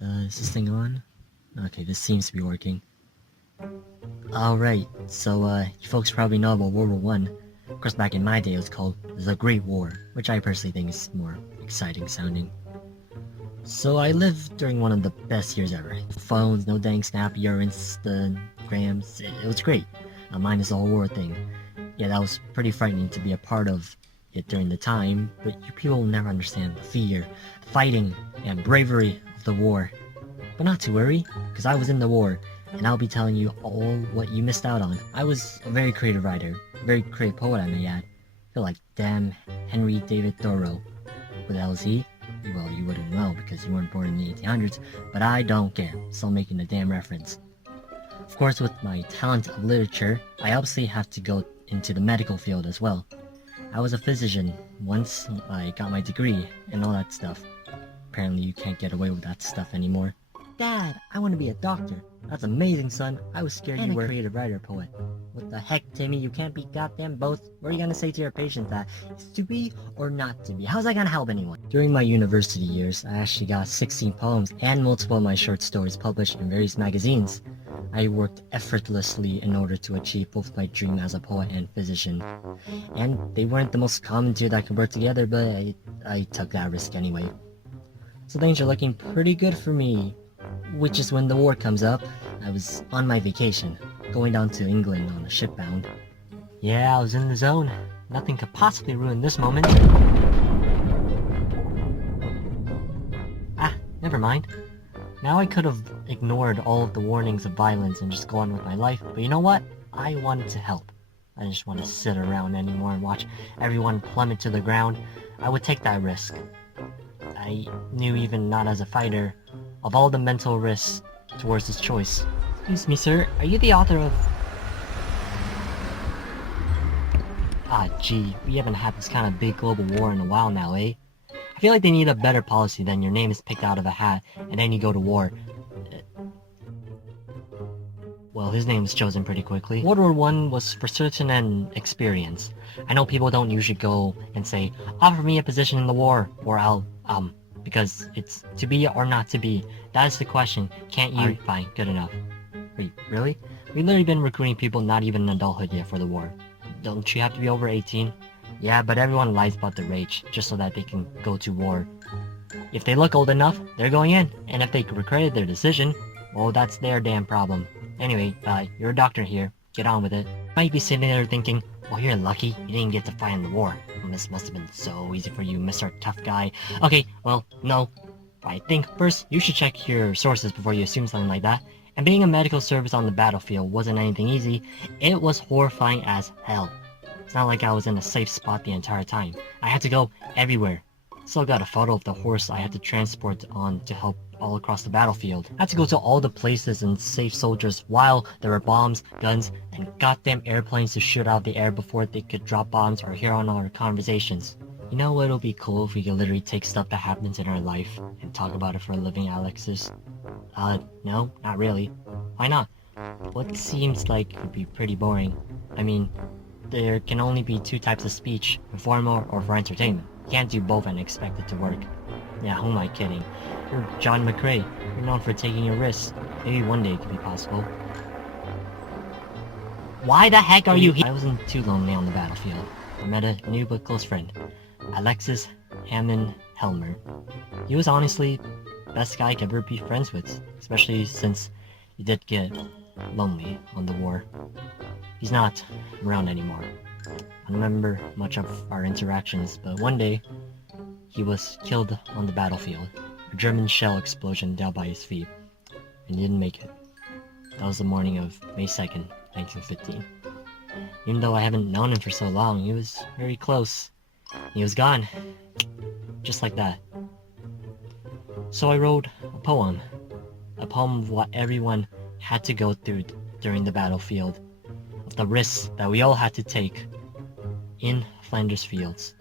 Is this thing on? Okay, this seems to be working. Alright, so, you folks probably know about World War One. Of course, back in my day, it was called the Great War, which I personally think is more exciting sounding. So I lived during one of the best years ever. Phones, no dang Snappy or Instagrams, it was great. Minus the whole war thing. Yeah, that was pretty frightening to be a part of it during the time, but you people will never understand the fear, fighting, and bravery of the war. But not to worry, because I was in the war, and I'll be telling you all what you missed out on. I was a very creative writer, a very creative poet I may add. I feel like damn Henry David Thoreau. Who the hell is he? Well, you wouldn't know because you weren't born in the 1800s, but I don't care. Still making a damn reference. Of course, with my talent of literature, I obviously have to go into the medical field as well. I was a physician once I got my degree and all that stuff. Apparently you can't get away with that stuff anymore. Dad, I want to be a doctor. That's amazing, son. I was scared you were a creative writer poet. What the heck, Timmy? You can't be goddamn both? What are you gonna say to your patient that it's to be or not to be? How's that gonna help anyone? During my university years, I actually got 16 poems and multiple of my short stories published in various magazines. I worked effortlessly in order to achieve both my dream as a poet and physician. And they weren't the most common two that could work together, but I took that risk anyway. So things are looking pretty good for me. Which is when the war comes up. I was on my vacation, going down to England on a ship bound. Yeah, I was in the zone. Nothing could possibly ruin this moment. Ah, never mind. Now I could have ignored all of the warnings of violence and just go on with my life, but you know what? I wanted to help. I didn't just want to sit around anymore and watch everyone plummet to the ground. I would take that risk. I knew, even not as a fighter, of all the mental risks towards this choice. Excuse me, sir, are you the author of... Ah, gee, we haven't had this kind of big global war in a while now, eh? I feel like they need a better policy than your name is picked out of a hat, and then you go to war. Well, his name was chosen pretty quickly. World War One was for certain an experience. I know people don't usually go and say, offer me a position in the war, or I'll, because it's to be or not to be. That is the question. Can't you? Fine, good enough. Wait, really? We've literally been recruiting people not even in adulthood yet for the war. Don't you have to be over 18? Yeah, but everyone lies about their age, just so that they can go to war. If they look old enough, they're going in, and if they regretted their decision, well, that's their damn problem. Anyway, you're a doctor here. Get on with it. Might be sitting there thinking, well, you're lucky you didn't get to fight in the war. This must have been so easy for you, Mr. Tough Guy. Okay, well, no. I think first you should check your sources before you assume something like that. And being a medical service on the battlefield wasn't anything easy. It was horrifying as hell. It's not like I was in a safe spot the entire time. I had to go everywhere. Still got a photo of the horse I had to transport on to help all across the battlefield. I had to go to all the places and save soldiers while there were bombs, guns, and goddamn airplanes to shoot out of the air before they could drop bombs or hear on our conversations. You know what would be cool if we could literally take stuff that happens in our life and talk about it for a living, Alexis? No, not really. Why not? What seems like it would be pretty boring. I mean, there can only be two types of speech, informal or for entertainment. You can't do both and expect it to work. Yeah, who am I kidding? You're John McCrae. You're known for taking your risks. Maybe one day it could be possible. Why the heck are you here? I wasn't too lonely on the battlefield. I met a new but close friend, Alexis Hammond Helmer. He was honestly the best guy I could ever be friends with, especially since he did get lonely on the war. He's not around anymore. I don't remember much of our interactions, but one day, he was killed on the battlefield. A German shell explosion down by his feet, and he didn't make it. That was the morning of May 2nd, 1915. Even though I haven't known him for so long, he was very close. He was gone. Just like that. So I wrote a poem. A poem of what everyone had to go through during the battlefield. Of the risks that we all had to take in Flanders fields.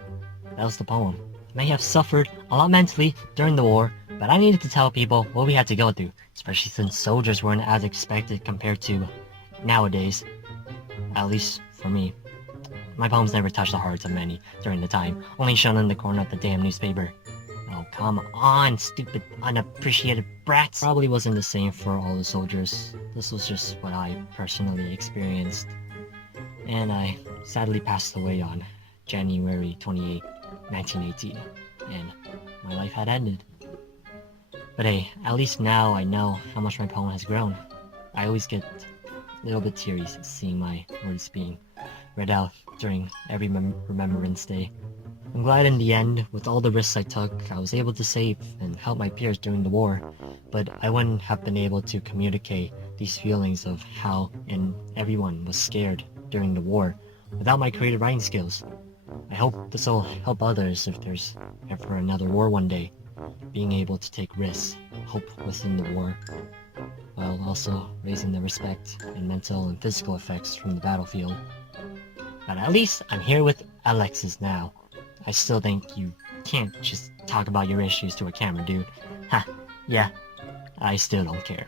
That was the poem. I may have suffered a lot mentally during the war, but I needed to tell people what we had to go through, especially since soldiers weren't as expected compared to nowadays. At least for me. My poems never touched the hearts of many during the time, only shown in the corner of the damn newspaper. Oh, come on, stupid, unappreciated brats. Probably wasn't the same for all the soldiers. This was just what I personally experienced. And I sadly passed away on January 28, 1918. And my life had ended. But hey, at least now I know how much my poem has grown. I always get a little bit teary seeing my words being read out during every Remembrance Day. I'm glad in the end, with all the risks I took, I was able to save and help my peers during the war, but I wouldn't have been able to communicate these feelings of how everyone was scared during the war without my creative writing skills. I hope this will help others if there's ever another war one day, being able to take risks, hope within the war, while also raising the respect and mental and physical effects from the battlefield. But at least I'm here with Alexis now. I still think you can't just talk about your issues to a camera, dude. Ha, yeah, I still don't care.